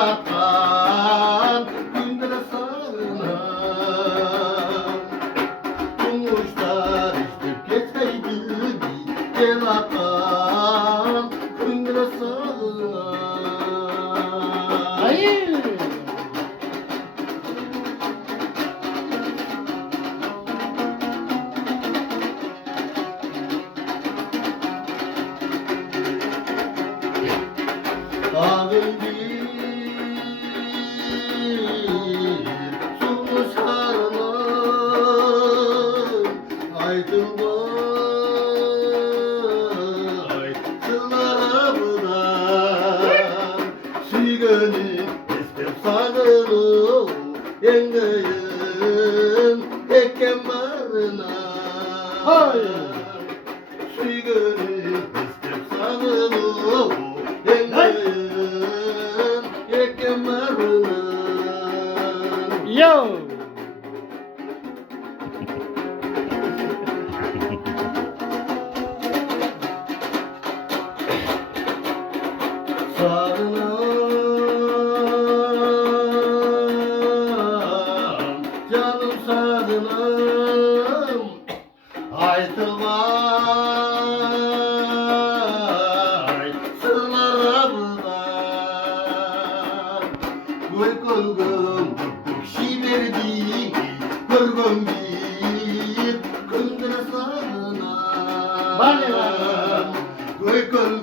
Gelatan gündüz sağına Kumuşlar işte geçeydi Gelatan gündüz sağına Hayır. Ağın bir sulu sarına aydınlar Sılabıdan süygönü istep sağını Yengeyin ekken barına süygönü istep sağını Yo. Sarınam, canım sarınam, aytılmay sırlarımdan. Koy koygun, şiverdi, görgün bir gündür sarınam. Bale. Koy koygun,